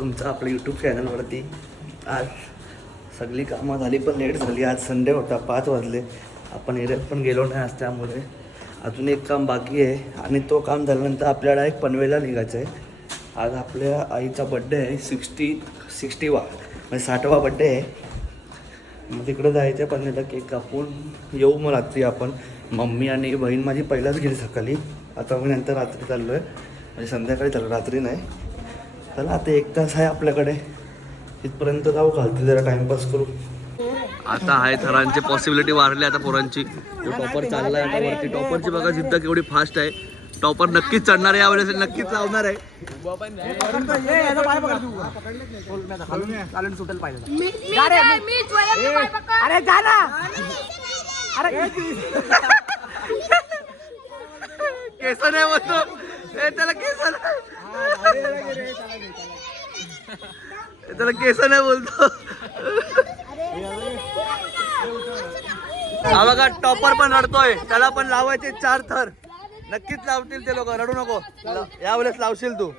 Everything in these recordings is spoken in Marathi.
तुमचं आपल्या यूट्यूब चॅनलवरती. आज सगळी कामं झाली पण लेट झाली. आज संडे होता, 5 वाजले. आपण एरियात पण गेलो नाही आज, त्यामुळे अजून एक काम बाकी आहे आणि तो काम झाल्यानंतर आपल्याला एक पनवेलला निघायचं आहे. आज आपल्या आईचा बड्डे आहे, 60वा म्हणजे 60वा बड्डे आहे. मग तिकडं जायचं आहे पनवेलला, केक कापून येऊ. मग रात्री आपण मम्मी आणि बहीण माझी पहिलाच गेली सकाळी. आता मी नंतर रात्री चाललो आहे, म्हणजे संध्याकाळी चाललो, रात्री नाही. चला आता 1 तास आहे आपल्याकडे, तिथपर्यंत जाऊ, घालते जरा टाइमपास करू. आता आहे थरांची पॉसिबिलिटी वाढली आता पोरांची. टॉपर चाललाय आता वरती. टॉपरची बघा जिद्द केवढी फास्ट आहे. टॉपर नक्कीच चढणार आहे यावेळेस, नक्कीच लावणार आहे. केस नाही बोलतो त्याला, केस नाही बोलतो. हा बघा टॉपर पण रडतोय, त्याला पण लावायचे 4 थर. नक्कीच लावतील ते लोक, रडू नको. यावेळेस लावशील तू.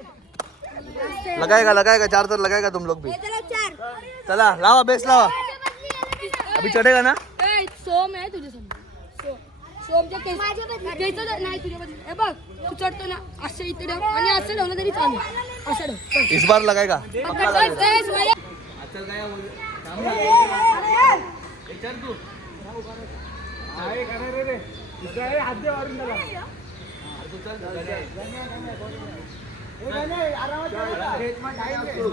लगाएगा 4 थर लगाएगा तुम लोग भी. चला लावा, बेस लावा. अभी चढेगा ना. सोम आहे तुझ्यासमोर. सोमच्या केस नाही तुझ्या बघ, तू चढतो ना असं इथे ठेव आणि असं ठेवलं तरी चालेल. असं ठेव. इस बार लगाएगा.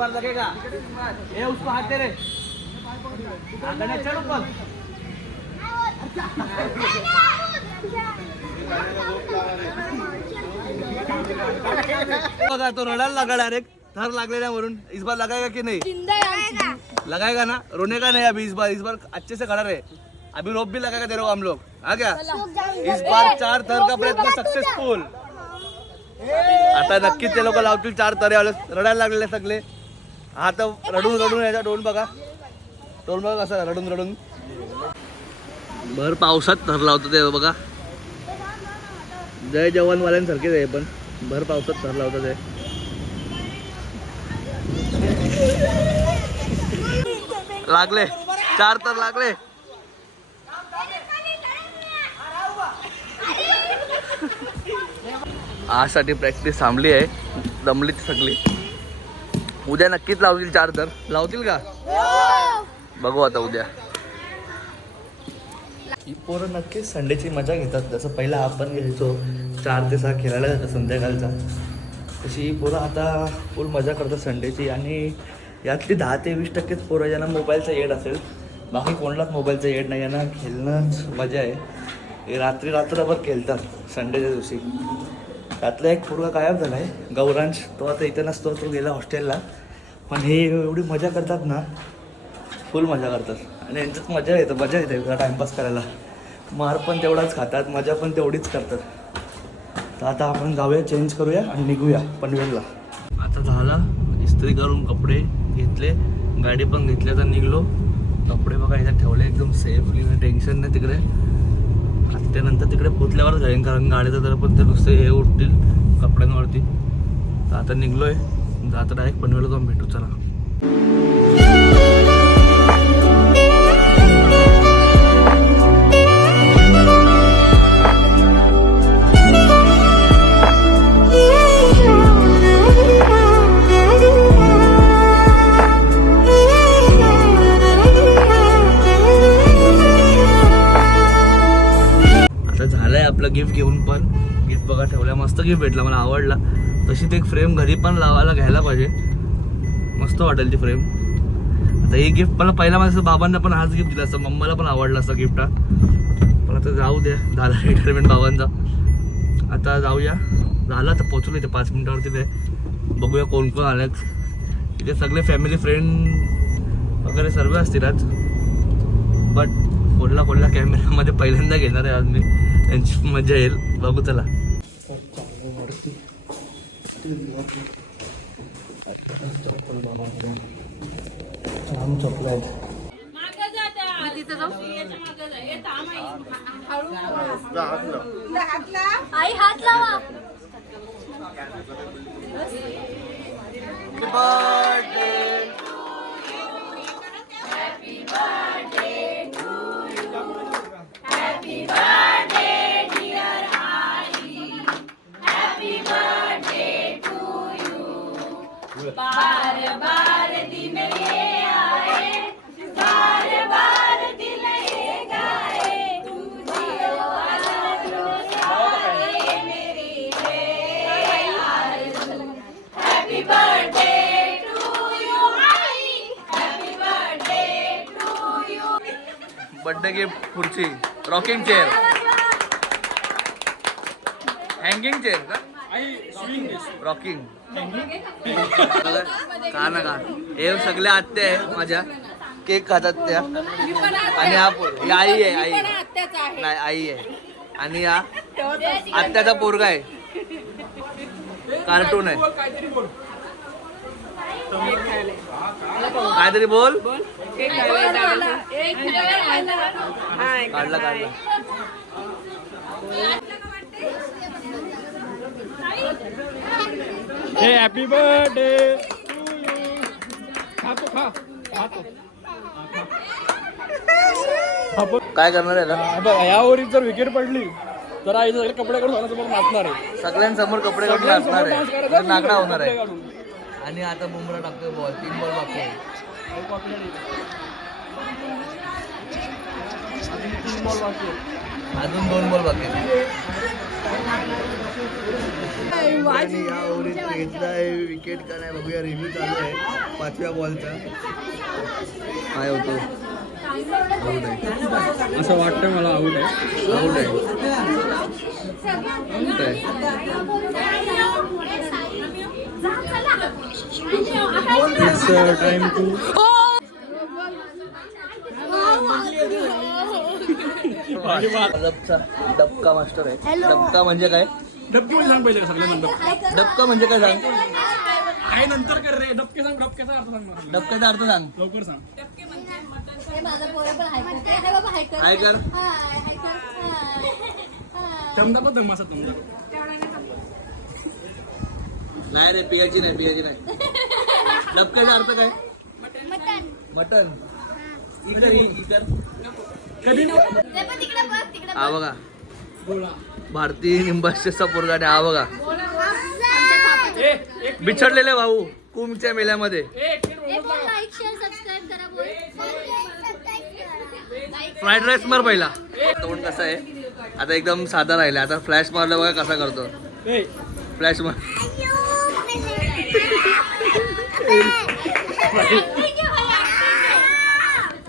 लगेगा ये उसको हाथ दे रे. चलो ऊपर. बघा तो रडायला लागला डायरेक्ट थर लागलेल्यावरून. इस बार लगाएगा की नहीं. लगाएगा ना, रोने का नहीं अभी. इस बार अच्छे से खड़ा रहे. अभी रोप भी लगाएगा तेरे को हम लोग. आ गया. इस बार 4 थर का प्रयत्न सक्सेसफुल. आता नक्कीच ते लोक लावतील 4 थर. रडायला लागलेले सगळे. हा तर रडून याचा डोन बघा कसा रडून भर पावसात थर लावतो ते बघा. जय जवान वाल्यांसारखेच आहे, पण भर पावसात थर लावतात ते. लागले 4 थर लागले. आजसाठी प्रॅक्टिस थांबली आहे, दमलीच सगळी. उद्या नक्कीच लावतील 4 थर. लावतील का बघू आता उद्या. ही पोरं नक्कीच संडेची मजा घेतात. जसं पहिला आपण घ्यायचो 4 ते 6 खेळायला जायचं संध्याकाळचा, तशी ही पोरं आता फुल मजा करतात संडेची. आणि यातली 10 ते 20% पोरं ज्यांना मोबाईलचा येड असेल, बाकी कोणालाच मोबाईलचा येड नाही. यांना खेळणंच मजा आहे. हे रात्रभर खेळतात संडेच्या दिवशी. त्यातला एक पोरगा गायब झाला आहे, गौरांश. तो आता इथं नसतो, तो गेला हॉस्टेलला. पण हे एवढी मजा करतात ना, फुल मजा करतात. आणि यांच्यात मजा येते टाईमपास करायला. मार पण तेवढाच खातात, मजा पण तेवढीच करतात. तर आता आपण जाऊया, चेंज करूया आणि निघूया पनवेलला. आता झाला इस्त्री करून कपडे घेतले, गाडी पण घेतली. आता निघलो. कपडे बघा इथे ठेवले एकदम सेफली, टेन्शन नाही तिकडे. त्यानंतर तिकडे पोचल्यावर जाईन, कारण गाडीचं जर पण ते नुसते हे उठतील कपड्यांवरती. तर आता निघलोय, आता डायरेक्ट पनवेलला जाऊन भेटू. चला. आपलं गिफ्ट घेऊन पण गिफ्ट बघा ठेवल्या. मस्त गिफ्ट भेटला, मला आवडला. तशी ते एक फ्रेम घरी पण लावायला घ्यायला पाहिजे, मस्त वाटेल ती फ्रेम. आता हे गिफ्ट मला पहिला माझ्या बाबांना पण हाच गिफ्ट दिला असतं, मम्माला पण आवडला असता गिफ्ट. पण आता जाऊ द्या, झाला रिटायरमेंट बाबांचा. आता जाऊया. झालं आता पोचलो इथे 5 मिनिटावरती. ते बघूया कोण कोण आल्यात इथे. सगळे फॅमिली फ्रेंड वगैरे सर्व असतील आज. बट कोणला कॅमेरामध्ये पहिल्यांदा घेणार आहे आज मी. त्यांची मजा येईल, बघू. चला. चॉकलेट आई हात लावा. बर्थडे गिफ्ट खुर्ची, रॉकिंग चेअर, हँगिंग चेअर का, रॉकिंग का ना का हे सगळे आत्या आहे माझ्या, केक खातात त्या. आणि हा ही आई आहे, आई नाही आई आहे. आणि हा आत्याचा पोरगा आहे, कार्टून आहे. काहीतरी बोल. काढला काढला. हे हॅपी बर्थडे टू यू. खातो खा खातो. काय करणार आहे ना, बघ यावर जर विकेट पडली तर आई सगळे कपडे काढून समोर नाचणार आहे. सगळ्यांसमोर कपडे काढून नाचणार आहे, नागडा होणार आहे. आणि आता बुमरा टाकतोय बॉल, 3 बॉल बाकी आहे. अजून 2 बॉल बाकी आहेत. या ओव्हरीत घेतलाय विकेट का नाही बघूया. रिव्ह्यू चालू आहे 5व्या बॉलचा. काय होतो, आऊट आहे असं वाटतं मला. आऊट आहे, आऊट आहे, आऊट आहे. It's time to. डबका मास्टर आहे. डबका म्हणजे काय? डबके म्हणजे सांग पहिले सगळ्यांना. डबका म्हणजे काय सांग. आहे नंतर कर रे. डबके सांग. डबक्याचा अर्थ सांग मला. डबक्याचा अर्थ सांग लवकर सांग. काय कर. तमदा पण दम असा तमदा. नाही रे, पियाची नाही, पियाची नाही. डबक्याचा अर्थ काय? मटन. इकडे इकडे कधी हा बघा, बोला. भारतीय निंबाशेचा पोरगा. आणि हा बघा एक बिछडलेले भाऊ कुमच्या मेल्यामध्ये. फ्राईड राईस मार पहिला. तोंड कसं आहे आता, एकदम साधा राहिला. आता फ्लॅश मारला बघा कसा करतो. फ्लॅश मार.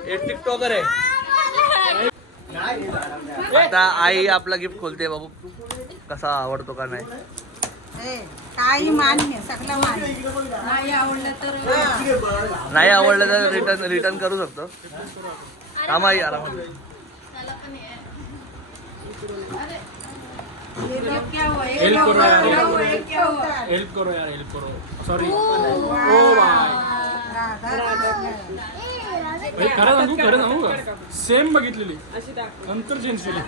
एक टिकटॉकर आहे. आता आई आपला गिफ्ट खोलते. बाबू कसा आवडतो का नाही. काही मान्य सगळं मान्य. नाही आवडलं तर रिटर्न करू शकतो. थांबा आई आरामात. हेल्प करो यार, हेल्प करो. सॉरी. ओ खरं सांगू का, सेम बघितलेली नंतर चेंज केली.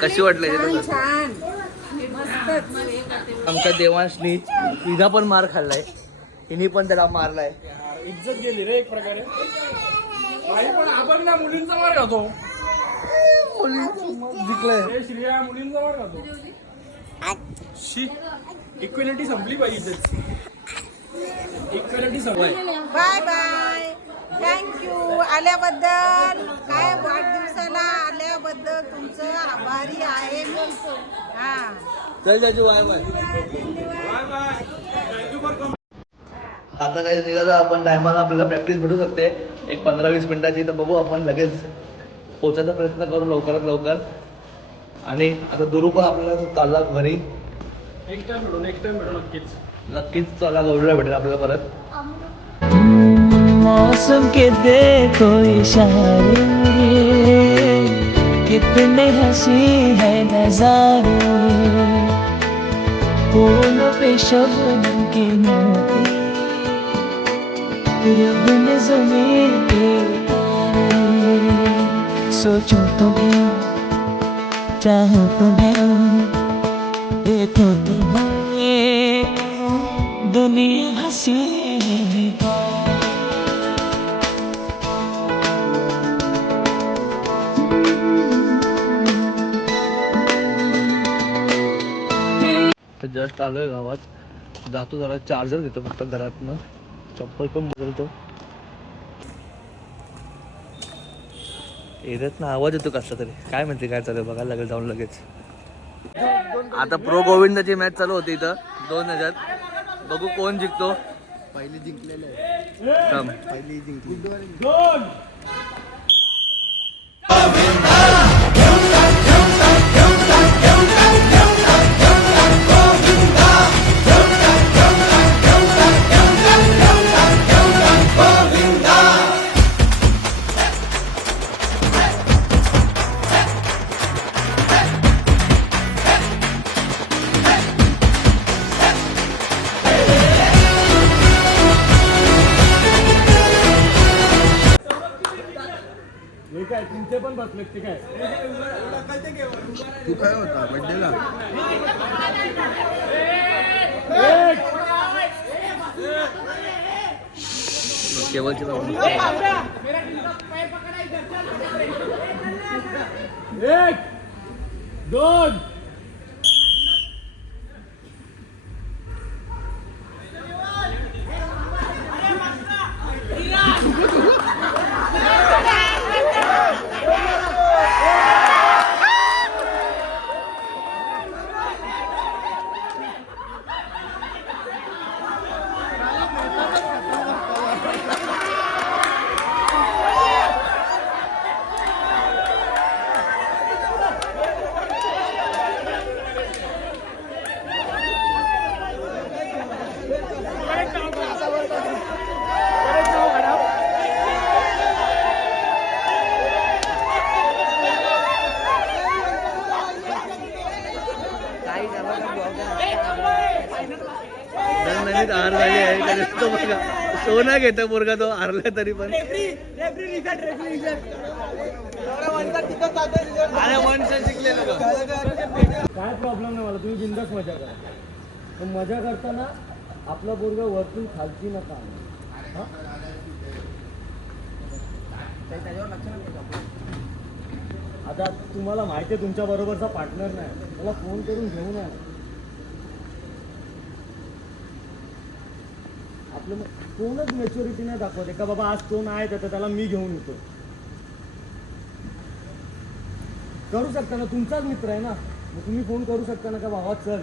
कशी वाटली आमच्या देवांशनी. तिचा पण मार खाल्लाय, हिनी पण त्याला मारलाय. इज्जत गेली रे एक प्रकारे. आई पण आपण ना मुलींचा मार खातो. जिंकलंय. श्रिया मुलींचा मार खातो. शी इक्वेलिटी संपली पाहिजे. इक्वेलिटी संपली. Bye bye. थँक्यू आल्याबद्दल. काय वाढदिवसाला आल्याबद्दल तुमचं आभारी आहे मी. हा चल जायची. Bye bye. आता काही निघालं आपण टायमाला. आपल्याला प्रॅक्टिस भेटू शकते एक 15-20 मिनिटाची. तर बघू आपण लगेच पोचायचा प्रयत्न करू लवकरात लवकर. आणि आता दुरू पण आपल्याला चालला घरी. नेक्स्ट टाइम भेटू नक्कीच. नक्कीच चला गौरीला भेटेल आपल्याला परत. मौसम के देखो इशारे, कितने हंसी है नजारे, फूलों पे शबनम के मोती, रब ने ज़मीन पे उतारे. सोचो तुम्हें, चाहो तुम्हें, देखो तुम्हें कितनी हंसी है। जस्ट आलोय गावात, जातो जरा चार्जर देतो फक्त घरातनं, चप्पल पण बदलतो. एरियात ना आवाज येतो कसला तरी, काय म्हणते काय चालू बघायला लागेल जाऊन लगेच. आता प्रो गोविंदाची मॅच चालू होती इथं 2 ह्याच्यात, बघू कोण जिंकतो. पहिली जिंकलेलं आहे. थांब. पहिली जिंकली. हे काय तुमचे पण बसलेत ते काय? तू काय होता बड्डेला? केवळची बाबा. 1 2 नंदनीत हार झाली आहे तरी तो बघा सोना घेतो पोरगा, तो हारला तरी पण. काय प्रॉब्लेम नाही मला, तुम्ही बिंदास मजा करा. पण मजा करताना आपला पोरगा वरतून खालची नका आणू. हा? आता तुम्हाला माहिती आहे तुमच्या बरोबरचा पार्टनर नाही, मला फोन करून घेऊन या. आपलं कोणच मॅच्युरिटी नाही दाखवते का बाबा आज तो नाही तर त्याला मी घेऊन येतो. करू शकता ना, तुमचाच मित्र आहे ना, मग तुम्ही फोन करू शकता ना का बाबा चल.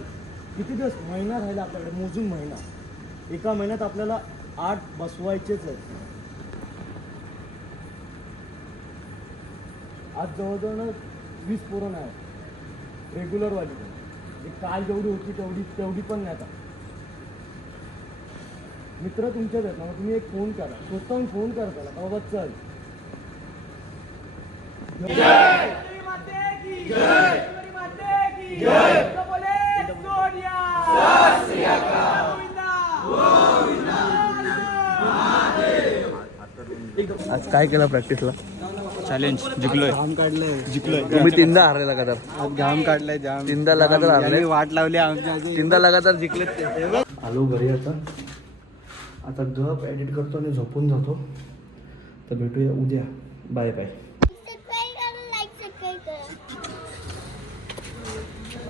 किती दिवस, महिना राहिला आपल्याकडे, मोजून महिना. एका महिन्यात आपल्याला 8 बसवायचेच आहेत. आज जवळजवळ 20 पोरं नाही रेग्युलरवाली पण. काल जेवढी होती तेवढी पण नाही. आता मित्र तुमचेच आहेत ना, मग तुम्ही एक फोन करा, स्वतःहून फोन करा त्याला का बाबा चल. आज काय केलं प्रॅक्टिसला? चॅलेंज जिंकलोय. घाम काढलंय, जिंकलोय. तुम्ही 3दा हारले लगातार. आज घाम काढलाय जाम. 3दा लगातार हारले, यांनी वाट लावली आमच्या. 3दा लगातार जिंकलेत ते. आलो घरी आता गप एडिट करतो आणि झोपून जातो. तर भेटूया उद्या. Bye bye.